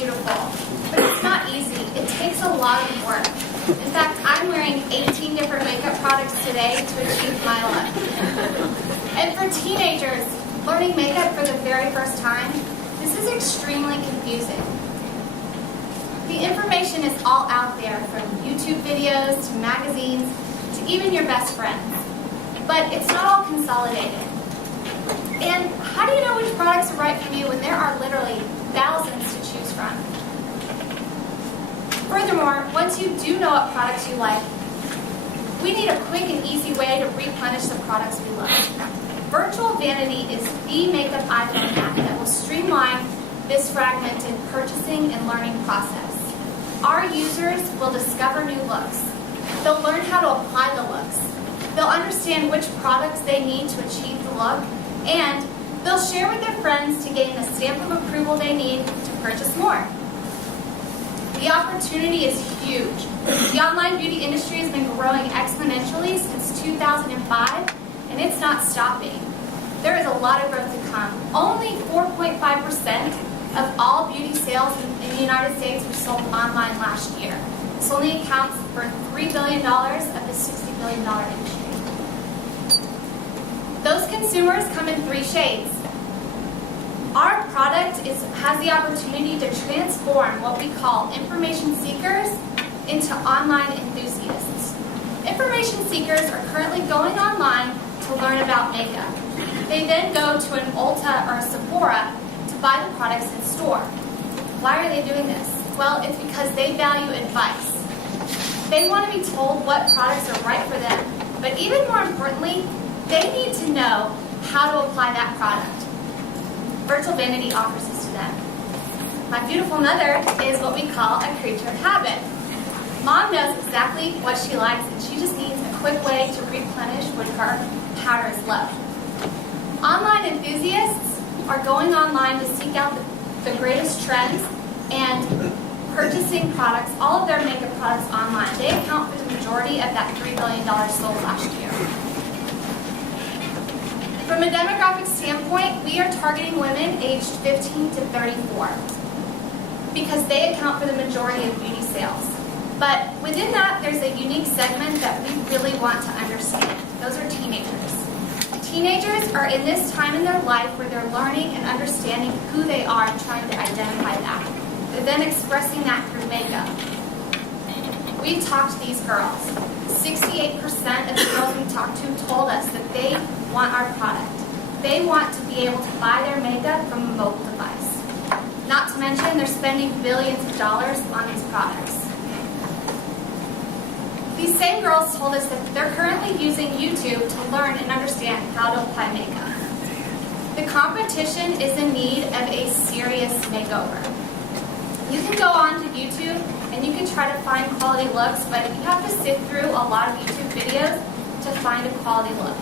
beautiful, but it's not easy. It takes a lot of work. In fact, I'm wearing 18 different makeup products today to achieve my look. And for teenagers learning makeup for the very first time, this is extremely confusing. The information is all out there, from YouTube videos to magazines to even your best friends. But it's not all consolidated. And how do you know which products are right for you when there are literally thousands to choose from? Furthermore, once you do know what products you like, we need a quick and easy way to replenish the products we love. Virtual Vanity is the makeup iPhone app that will streamline this fragmented purchasing and learning process. Our users will discover new looks. They'll learn how to apply the looks. They'll understand which products they need to achieve the look, and they'll share with their friends to gain the stamp of approval they need to purchase more. The opportunity is huge. The online beauty industry has been growing exponentially since 2005, and it's not stopping. There is a lot of growth to come. Only 4.5% of all beauty sales in the United States were sold online last year. This only accounts for $3 billion of the $60 billion industry. Those consumers come in 3 shades. Our product has the opportunity to transform what we call information seekers into online enthusiasts. Information seekers are currently going online to learn about makeup. They then go to an Ulta or a Sephora to buy the products in store. Why are they doing this? Well, it's because they value advice. They want to be told what products are right for them, but even more importantly, they need to know how to apply that product. Virtual Vanity offers this to them. My beautiful mother is what we call a creature of habit. Mom knows exactly what she likes, and she just needs a quick way to replenish when her powder is low. Online enthusiasts are going online to seek out the greatest trends and purchasing products, all of their makeup products online. They account for the majority of that $3 billion sold last year. From a demographic standpoint, we are targeting women aged 15 to 34 because they account for the majority of beauty sales. But within that, there's a unique segment that we really want to understand. Those are teenagers. Teenagers are in this time in their life where they're learning and understanding who they are and trying to identify that. They're then expressing that through makeup. We've talked to these girls. 68% of the girls we talked to told us that they want our product. They want to be able to buy their makeup from a mobile device. Not to mention, they're spending billions of dollars on these products. These same girls told us that they're currently using YouTube to learn and understand how to apply makeup. The competition is in need of a serious makeover. You can go on to YouTube and you can try to find quality looks, but you have to sit through a lot of YouTube videos to find a quality look.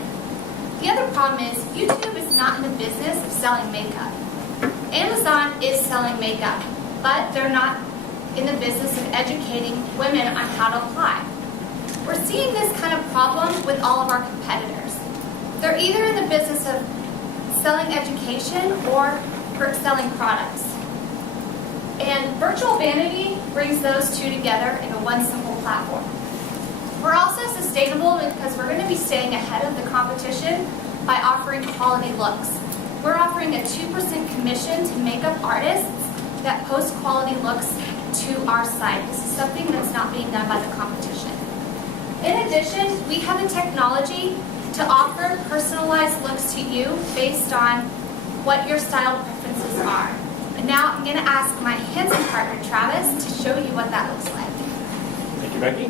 The other problem is YouTube is not in the business of selling makeup. Amazon is selling makeup, but they're not in the business of educating women on how to apply. We're seeing this kind of problem with all of our competitors. They're either in the business of selling education or selling products. And Virtual Vanity brings those two together into one simple platform. We're also sustainable because we're going to be staying ahead of the competition by offering quality looks. We're offering a 2% commission to makeup artists that post quality looks to our site. This is something that's not being done by the competition. In addition, we have the technology to offer personalized looks to you based on what your style preferences are. And now I'm going to ask my handsome partner, Travis, to show you what that looks like. Thank you, Becky.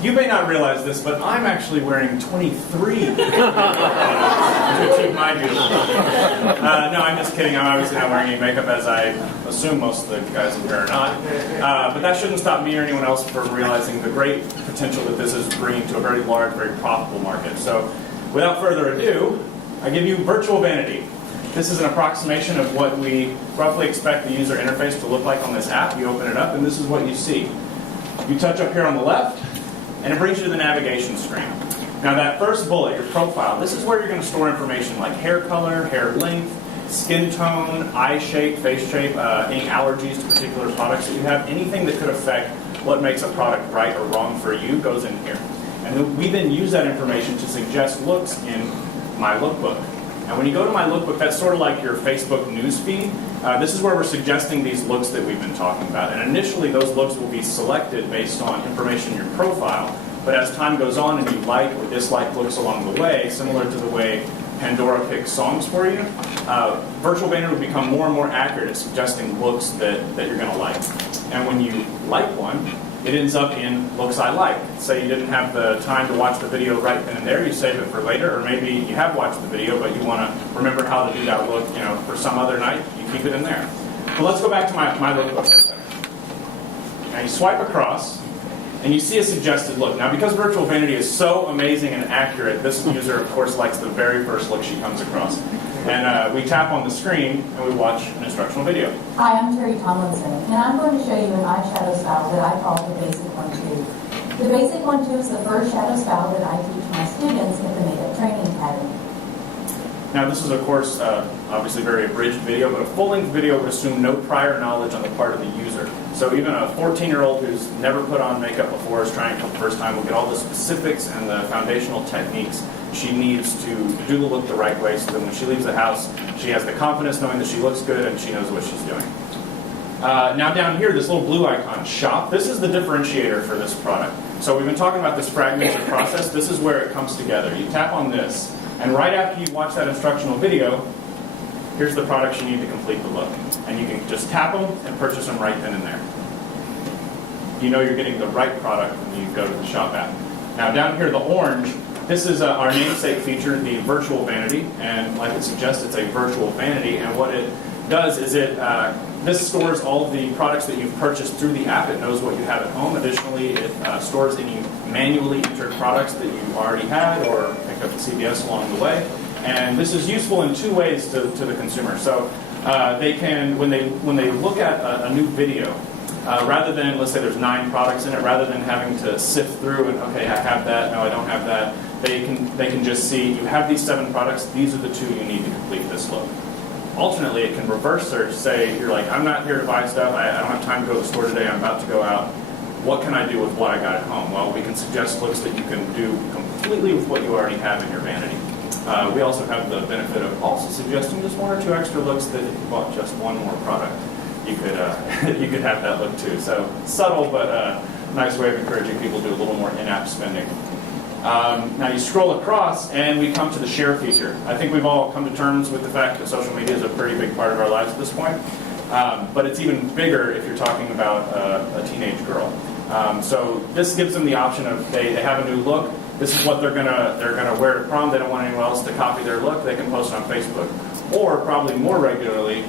You may not realize this, but I'm actually wearing 23 to achieve my beautiful. No, I'm just kidding. I'm obviously not wearing any makeup, as I assume most of the guys in here are not. But that shouldn't stop me or anyone else from realizing the great potential that this is bringing to a very large, very profitable market. So without further ado, I give you Virtual Vanity. This is an approximation of what we roughly expect the user interface to look like on this app. You open it up, and this is what you see. You touch up here on the left, and it brings you to the navigation screen. Now that first bullet, your profile, this is where you're going to store information like hair color, hair length, skin tone, eye shape, face shape, any allergies to particular products that you have, anything that could affect what makes a product right or wrong for you goes in here. And then we then use that information to suggest looks in My Lookbook. And when you go to My Lookbook, that's sort of like your Facebook news feed. This is where we're suggesting these looks that we've been talking about. And initially, those looks will be selected based on information in your profile. But as time goes on and you like or dislike looks along the way, similar to the way Pandora picks songs for you, Virtual Vanity will become more and more accurate at suggesting looks that you're going to like. And when you like one, it ends up in looks I like. Say you didn't have the time to watch the video right then and there, you save it for later, or maybe you have watched the video but you want to remember how to do that look, for some other night, you keep it in there. But let's go back to my lookbook for a second. Now you swipe across, and you see a suggested look. Now because Virtual Vanity is so amazing and accurate, this user of course likes the very first look she comes across. And we tap on the screen and we watch an instructional video. Hi, I'm Terry Tomlinson, and I'm going to show you an eyeshadow style that I call the Basic 1-2. The Basic 1-2 is the first shadow style that I teach my students at the Makeup Training Academy. Now this is of course obviously very abridged video, but a full-length video would assume no prior knowledge on the part of the user. So even a 14-year-old who's never put on makeup before is trying it for the first time will get all the specifics and the foundational techniques she needs to do the look the right way so that when she leaves the house, she has the confidence knowing that she looks good and she knows what she's doing. Now down here, this little blue icon, Shop, this is the differentiator for this product. So we've been talking about this fragmented process. This is where it comes together. You tap on this, and right after you watch that instructional video, here's the products you need to complete the look. And you can just tap them and purchase them right then and there. You know you're getting the right product when you go to the Shop app. Now down here, the orange, this is our namesake feature, the Virtual Vanity, and like it suggests, it's a virtual vanity, and what it does is this stores all of the products that you've purchased through the app. It knows what you have at home. Additionally, it stores any manually entered products that you already had or picked up at CVS along the way. And this is useful in two ways to the consumer. So they can, when they look at a new video, rather than, let's say there's 9 products in it, rather than having to sift through and, okay, I have that, no, I don't have that, they can just see, you have these 7 products, these are the 2 you need to complete this look. Alternately, it can reverse search, say, you're like, I'm not here to buy stuff, I don't have time to go to the store today, I'm about to go out. What can I do with what I got at home? Well, we can suggest looks that you can do completely with what you already have in your vanity. We also have the benefit of also suggesting just 1 or 2 extra looks that if you bought just 1 more product, you could have that look too. So subtle, but a nice way of encouraging people to do a little more in-app spending. Now you scroll across and we come to the share feature. I think we've all come to terms with the fact that social media is a pretty big part of our lives at this point. But it's even bigger if you're talking about a teenage girl. So this gives them the option of they have a new look. This is what they're gonna wear to prom. They don't want anyone else to copy their look. They can post it on Facebook. Or probably more regularly,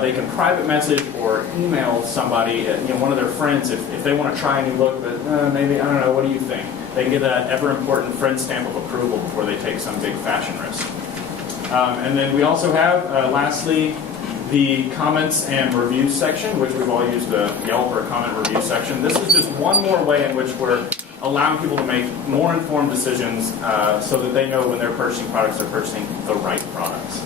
they can private message or email somebody, one of their friends, if they want to try a new look, but maybe, I don't know, what do you think? They can get that ever-important friend stamp of approval before they take some big fashion risk. And then we also have, lastly, the comments and reviews section, which we've all used the Yelp or comment review section. This is just one more way in which we're allowing people to make more informed decisions so that they know when they're purchasing products, they're purchasing the right products.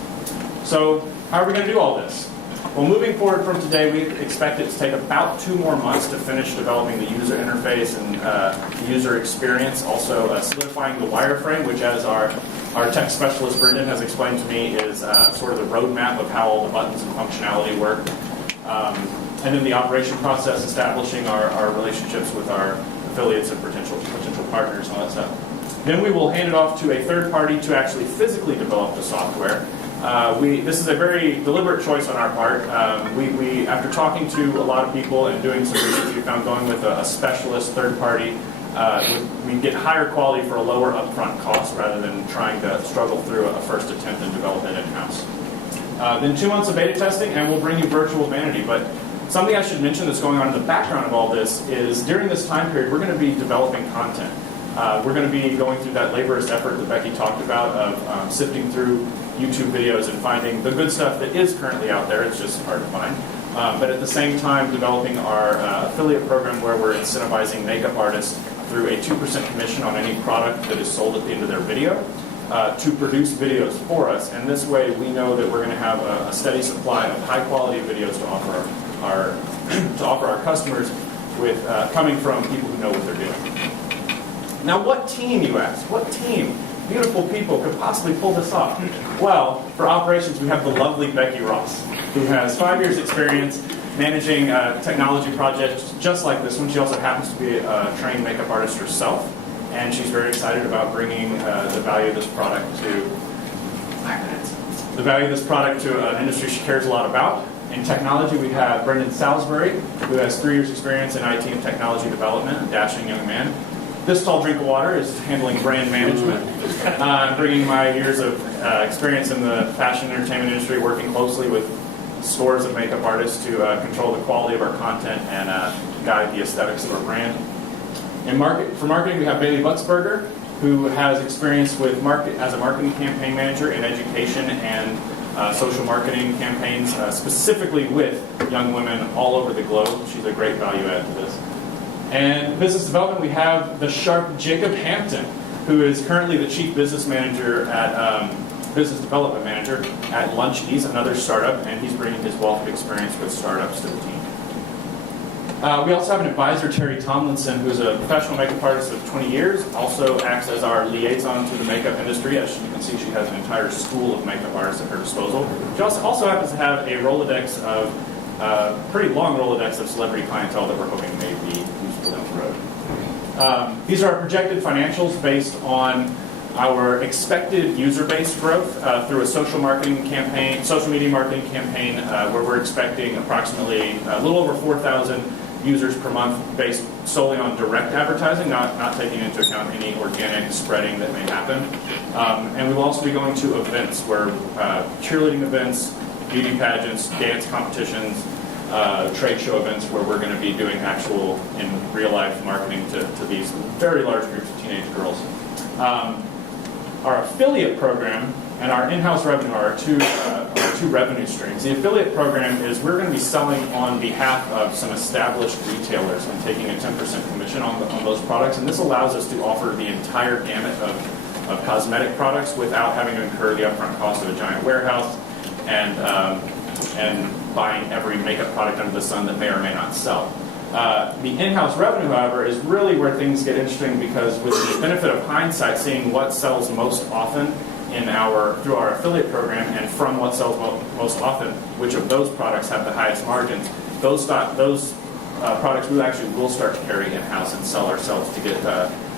So how are we going to do all this? Well, moving forward from today, we expect it to take about 2 more months to finish developing the user interface and the user experience, also solidifying the wireframe, which as our tech specialist, Brendan, has explained to me is sort of the roadmap of how all the buttons and functionality work. And then the operation process, establishing our relationships with our affiliates and potential partners and all that stuff. Then we will hand it off to a third party to actually physically develop the software. This is a very deliberate choice on our part. We after talking to a lot of people and doing some research, we found going with a specialist third party, we get higher quality for a lower upfront cost rather than trying to struggle through a first attempt and develop it in-house. Then 2 months of beta testing, and we'll bring you Virtual Vanity. But something I should mention that's going on in the background of all this is during this time period, we're going to be developing content. We're going to be going through that laborious effort that Becky talked about of sifting through YouTube videos and finding the good stuff that is currently out there. It's just hard to find. But at the same time, developing our affiliate program where we're incentivizing makeup artists through a 2% commission on any product that is sold at the end of their video. to produce videos for us, and this way we know that we're going to have a steady supply of high-quality videos to offer our customers with coming from people who know what they're doing. Now, what team, you ask? What team, beautiful people, could possibly pull this off? Well, for operations, we have the lovely Becky Ross, who has 5 years' experience managing technology projects just like this one. She also happens to be a trained makeup artist herself, and she's very excited about bringing the value of this product to an industry she cares a lot about. In technology, we have Brendan Salisbury, who has 3 years' experience in IT and technology development, a dashing young man. This tall drink of water is handling brand management. I'm bringing my years of experience in the fashion and entertainment industry, working closely with scores of makeup artists to control the quality of our content and guide the aesthetics of our brand. For marketing, we have Bailey Butzberger, who has experience as a marketing campaign manager in education and social marketing campaigns, specifically with young women all over the globe. She's a great value add to this. And business development, we have the sharp Jacob Hampton, who is currently the chief business manager business development manager at Lunchies, another startup, and he's bringing his wealth of experience with startups to the team. We also have an advisor, Terry Tomlinson, who is a professional makeup artist of 20 years, also acts as our liaison to the makeup industry. As you can see, she has an entire school of makeup artists at her disposal. She also happens to have a Rolodex pretty long Rolodex of celebrity clientele that we're hoping may be useful down the road. These are our projected financials based on our expected user base growth through a social media marketing campaign, where we're expecting approximately a little over 4,000 users per month based solely on direct advertising, not taking into account any organic spreading that may happen. And we will also be going to events where cheerleading events, beauty pageants, dance competitions, trade show events where we're going to be doing actual in real life marketing to these very large groups of teenage girls. Our affiliate program and our in-house revenue are our two revenue streams. The affiliate program is we're going to be selling on behalf of some established retailers and taking a 10% commission on those products, and this allows us to offer the entire gamut of cosmetic products without having to incur the upfront cost of a giant warehouse and buying every makeup product under the sun that may or may not sell. The in-house revenue, however, is really where things get interesting, because with the benefit of hindsight, seeing what sells most often through our affiliate program and from what sells most often, which of those products have the highest margins, those products we actually will start to carry in-house and sell ourselves to get.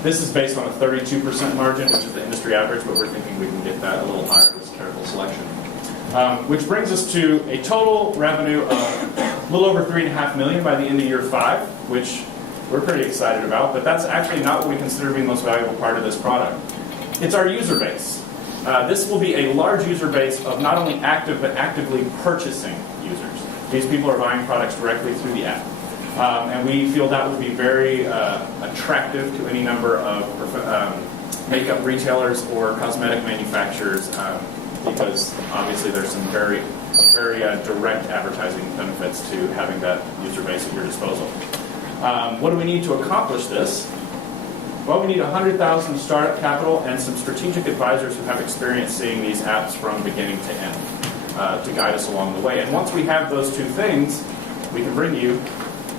This is based on a 32% margin, which is the industry average, but we're thinking we can get that a little higher with careful selection. Which brings us to a total revenue of a little over $3.5 million by the end of year 5, which we're pretty excited about, but that's actually not what we consider to be the most valuable part of this product. It's our user base. This will be a large user base of not only active, but actively purchasing users. These people are buying products directly through the app. And we feel that will be very attractive to any number of makeup retailers or cosmetic manufacturers, because obviously there's some very, very direct advertising benefits to having that user base at your disposal. What do we need to accomplish this? Well, we need $100,000 startup capital and some strategic advisors who have experience seeing these apps from beginning to end to guide us along the way. And once we have those two things, we can bring you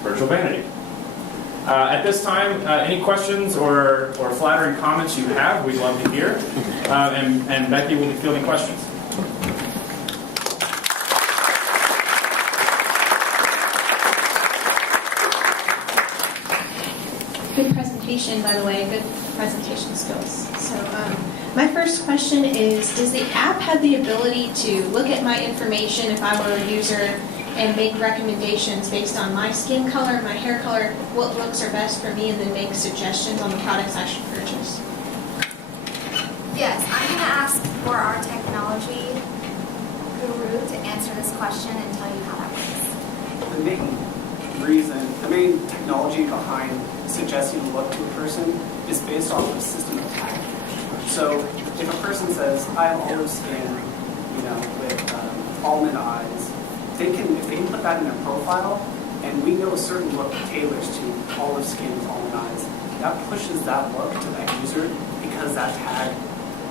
Virtual Vanity. At this time, any questions or flattering comments you have, we'd love to hear. And Becky will be fielding questions. Good presentation, by the way, good presentation skills. So my first question is, does the app have the ability to look at my information if I were a user and make recommendations based on my skin color, my hair color, what looks are best for me, and then make suggestions on the products I should purchase? Yes, I'm going to ask for our technology guru to answer this question and tell you how that works. The main technology behind suggesting a look to a person is based off of a system of tag. So if a person says, I have olive skin, with almond eyes, if they put that in their profile, and we know a certain look tailors to olive skin with almond eyes, that pushes that look to that user because that tag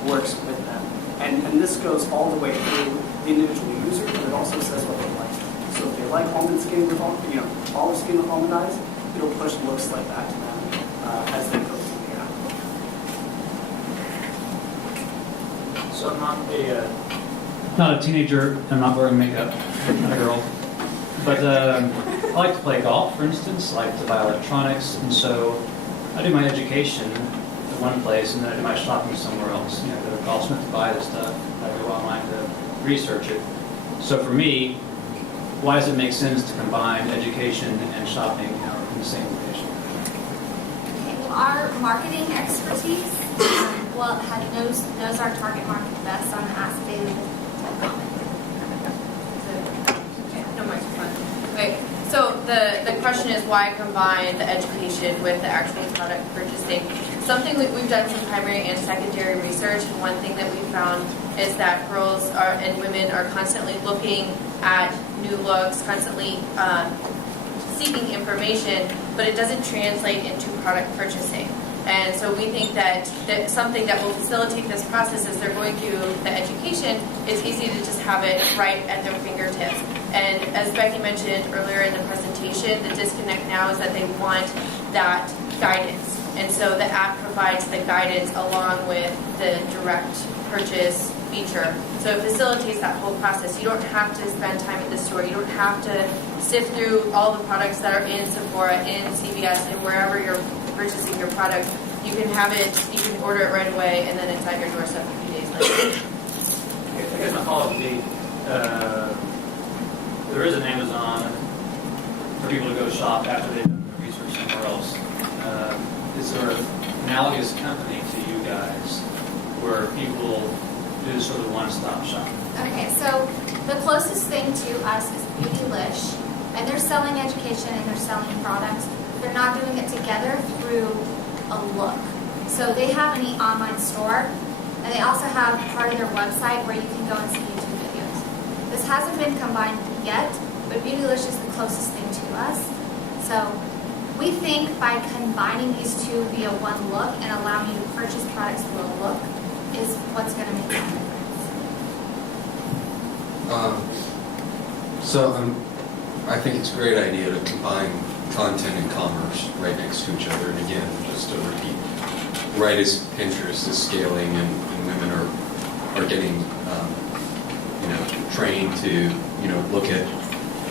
works with them. And this goes all the way through the individual user, but it also says what they like. So if they like almond skin with olive skin with almond eyes, it'll push looks like that to them as they go through the app. So I'm not a teenager. I'm not wearing makeup. I'm not a girl. But I like to play golf, for instance. I like to buy electronics, and so I do my education at one place, and then I do my shopping somewhere else. You know, go to Golfsmith to buy the stuff. I go online to research it. So for me, why does it make sense to combine education and shopping in the same location? Okay, well, our marketing expertise knows our target market best on Ask Daily comment. No microphone. Wait. So the question is why combine the education with the actual product purchasing? Something we've done some primary and secondary research, and one thing that we found is that girls and women are constantly looking at new looks, constantly seeking information, but it doesn't translate into product purchasing. And so we think that something that will facilitate this process as they're going through the education is easy to just have it right at their fingertips. And as Becky mentioned earlier in the presentation, the disconnect now is that they want that guidance. And so the app provides the guidance along with the direct purchase feature. So it facilitates that whole process. You don't have to spend time at the store. You don't have to sift through all the products that are in Sephora, in CVS, and wherever you're purchasing your product. You can have it, you can order it right away, and then it's at your doorstep a few days later. I guess my follow-up would be, there is an Amazon for people to go shop after they've done their research somewhere else. Is there an analogous company to you guys where people do sort of one-stop shop? Okay, so the closest thing to us is Beautylish, and they're selling education and they're selling products. They're not doing it together through a look. So they have an online store, and they also have part of their website where you can go and see YouTube videos. This hasn't been combined yet, but Beautylish is the closest thing to us. So we think by combining these two via one look and allowing you to purchase products through a look is what's going to make the difference. I think it's a great idea to combine content and commerce right next to each other. And again, just to repeat, right as Pinterest is scaling and women are getting trained to look at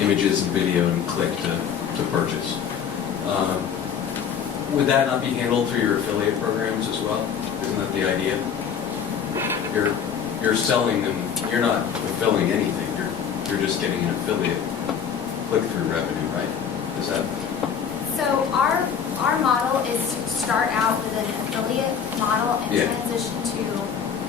images and video and click to purchase. Would that not be handled through your affiliate programs as well? Isn't that the idea? You're selling them. You're not fulfilling anything. You're just getting an affiliate click-through revenue, right? Is that? So our model is to start out with an affiliate model and transition to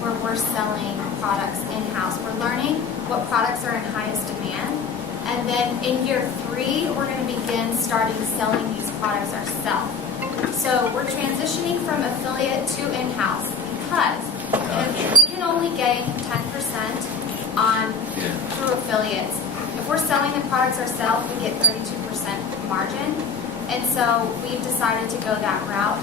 where we're selling products in-house. We're learning what products are in highest demand. And then in year 3, we're going to begin starting selling these products ourselves. So we're transitioning from affiliate to in-house because we can only gain 10% through affiliates. If we're selling the products ourselves, we get 32% margin. And so we've decided to go that route.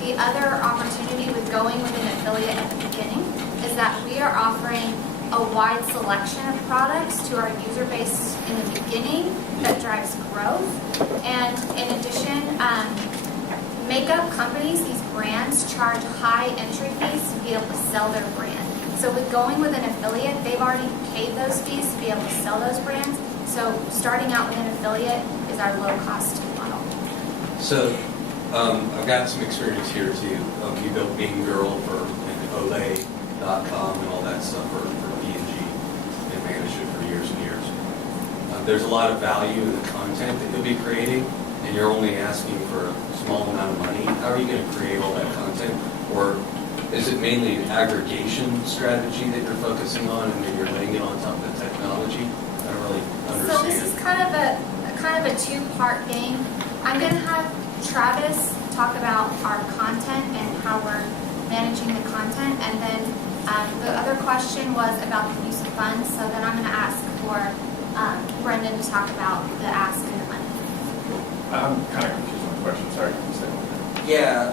The other opportunity with going with an affiliate at the beginning is that we are offering a wide selection of products to our user base in the beginning that drives growth. And in addition, makeup companies, these brands, charge high entry fees to be able to sell their brand. So with going with an affiliate, they've already paid those fees to be able to sell those brands. So starting out with an affiliate is our low-cost model. So I've got some experience here too. You built Being Girl for Olay.com and all that stuff for P&G and managed it for years and years. There's a lot of value in the content that you'll be creating, and you're only asking for a small amount of money. How are you going to create all that content? Or is it mainly an aggregation strategy that you're focusing on, and then you're laying it on top of the technology? I don't really understand. So this is kind of a two-part thing. I'm going to have Travis talk about our content and how we're managing the content, and then the other question was about the use of funds. So then I'm going to ask for Brendan to talk about the ask and the money. I'm kind of confused on the question. Sorry, can you say that? Yeah.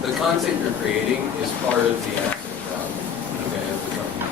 the content you're creating is part of the asset value, okay, of the company.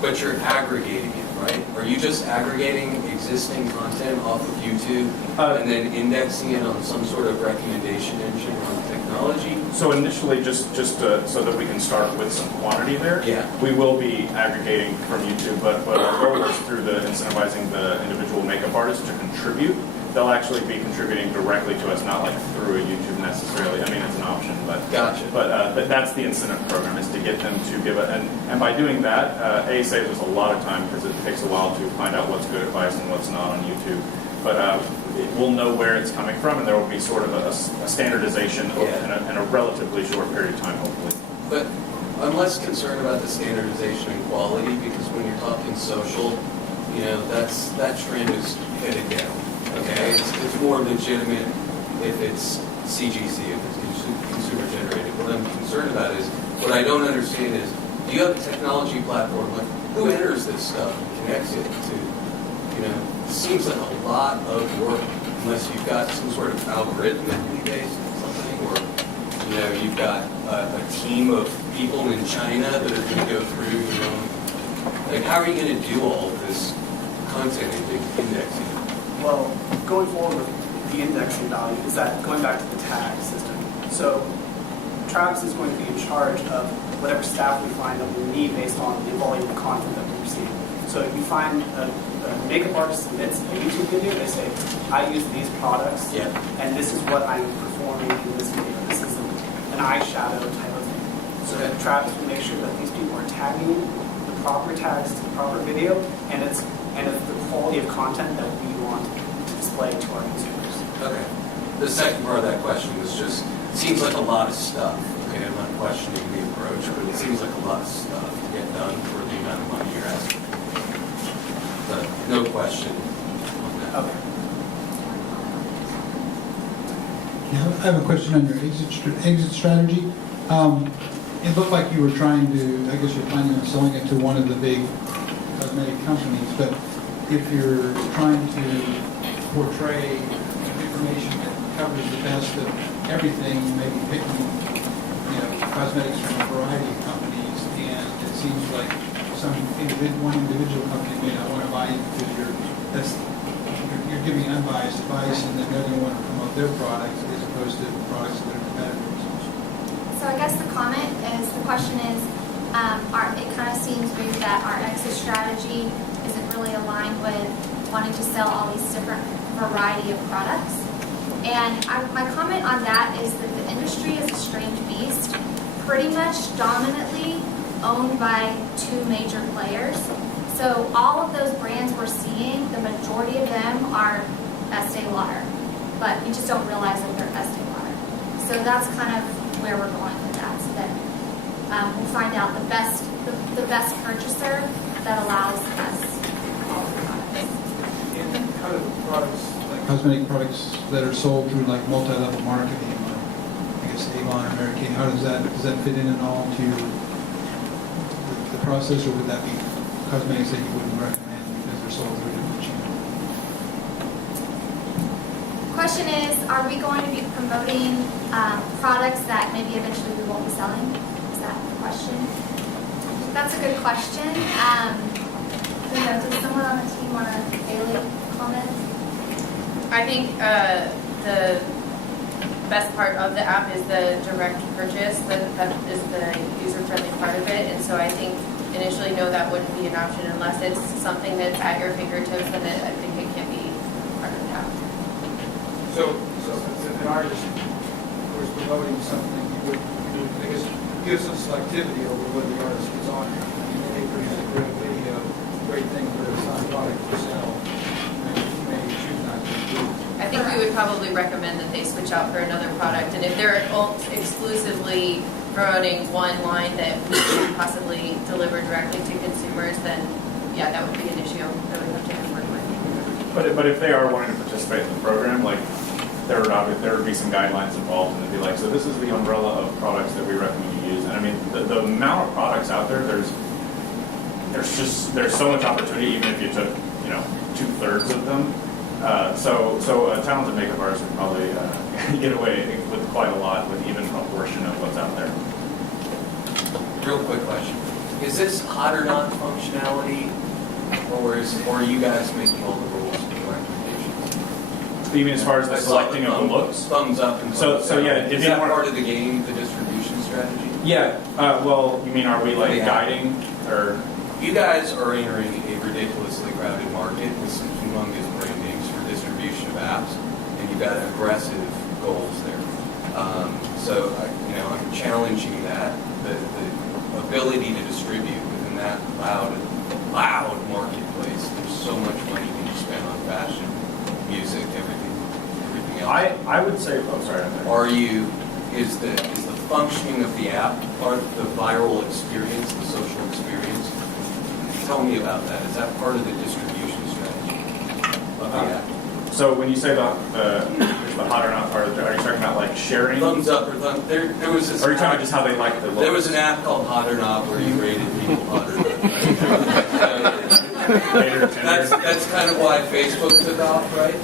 But you're aggregating it, right? Are you just aggregating existing content off of YouTube and then indexing it on some sort of recommendation engine on technology? So initially, just so that we can start with some quantity there, Yeah. we will be aggregating from YouTube, but our goal is through the incentivizing the individual makeup artists to contribute. They'll actually be contributing directly to us, not like through a YouTube necessarily. I mean, it's an option, but Gotcha. But that's the incentive program, is to get them to give it, and by doing that, saves us a lot of time because it takes a while to find out what's good advice and what's not on YouTube. But we'll know where it's coming from, and there will be sort of a standardization in a relatively short period of time, hopefully. But I'm less concerned about the standardization and quality, because when you're talking social, that trend is headed down. Okay, it's more legitimate if it's CGC, if it's consumer generated. What I'm concerned about is, what I don't understand is, do you have a technology platform? Like, who enters this stuff and connects it to, it seems like a lot of work, unless you've got some sort of algorithmically based something, or, you've got a team of people in China that are going to go through, like, how are you going to do all of this content indexing? Well, going forward with the indexing value is that going back to the tag system. So Travis is going to be in charge of whatever staff we find that we need based on the volume of content that we receive. So if you find a makeup artist submits a YouTube video, they say, I use these products, and this is what I'm performing in this video. This is an eyeshadow type of thing. So that Travis will make sure that these people are tagging the proper tags to the proper video, and it's the quality of content that we want to display to our consumers. Okay. The second part of that question was just, it seems like a lot of stuff. Okay, I'm not questioning the approach, but it seems like a lot of stuff to get done for the amount of money you're asking. But no question on that. Okay. Yeah, I have a question on your exit strategy. It looked like you were trying to, I guess you're planning on selling it to one of the big cosmetic companies, but if you're trying to portray information that covers the best of everything, maybe picking, cosmetics from a variety of companies, and it seems like one individual company may not want to buy it because you're giving unbiased advice, and then they're going to want to promote their products as opposed to products of their competitors. So I guess the question is, it kind of seems weird that our exit strategy isn't really aligned with wanting to sell all these different variety of products. And my comment on that is that the industry is a strange beast, pretty much dominantly owned by two major players. So all of those brands we're seeing, the majority of them are Estee Lauder, but we just don't realize that they're Estee Lauder. So that's kind of where we're going with that. So that we'll find out the best purchaser that allows us all the products. And how do products, like cosmetic products that are sold through like multi-level marketing, or I guess Avon or Mary Kay, how does that fit in at all to the process, or would that be cosmetics that you wouldn't recommend because they're sold through a different channel? Question is, are we going to be promoting products that maybe eventually we won't be selling? Is that the question? That's a good question. Does someone on the team want to comment? I think the best part of the app is the direct purchase. That is the user-friendly part of it. And so I think initially, no, that wouldn't be an option unless it's something that's at your fingertips, and I think it can be part of the app. So if an artist was promoting something, you would, I guess, give some selectivity over what the artist is on. They produce a great video, great thing, but it's not a product to sell. You may choose not to do it. I think we would probably recommend that they switch out for another product, and if they're exclusively promoting one line that we could possibly deliver directly to consumers, then yeah, that would be an issue that we have to work with. But if they are wanting to participate in the program, like there would be some guidelines involved, and it'd be like, so this is the umbrella of products that we recommend you use. And I mean, the amount of products out there, there's so much opportunity, even if you took 2/3 of them. So a talented makeup artist would probably get away with quite a lot with even a portion of what's out there. Real quick question. Is this hot or not functionality, or are you guys making all the rules and recommendations? You mean as far as the I saw selecting of the looks? Thumbs up and So- thumbs so down. yeah, if Is you that want- part of the game, the distribution strategy? Yeah. Well, you mean are we like Yeah. guiding or? You guys are entering a ridiculously crowded market with some humongous brand names for distribution of apps, and you've got aggressive goals there. I'm challenging that, the ability to distribute within that loud marketplace. There's so much money being spent on fashion, music, everything else. I would say. Oh, sorry. Is the functioning of the app part of the viral experience, the social experience? Tell me about that. Is that part of the distribution strategy of the app? So when you say the hot or not part of it, are you talking about like sharing? Thumbs up or thumbs? There was this. Or are you talking app- about just how they like the look? There was an app called Hot or Not where you rated people hot or not. Later, That's kind of why Facebook took off, right?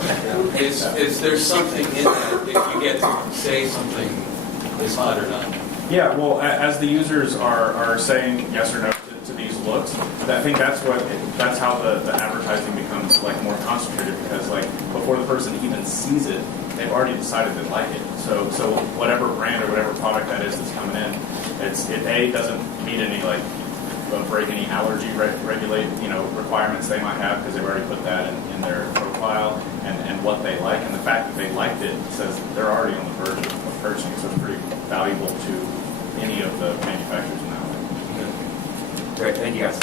Is there something in that if you get to say something is hot or not? Yeah, well, as the users are saying yes or no to these looks, I think that's how the advertising becomes like more concentrated, because like before the person even sees it, they've already decided they like it. So whatever brand or whatever product that is that's coming in, it doesn't meet any like break any allergy requirements they might have, because they've already put that in their profile and what they like, and the fact that they liked it says they're already on the verge of purchasing, so it's pretty valuable to any of the manufacturers in that way. Great, thank you guys.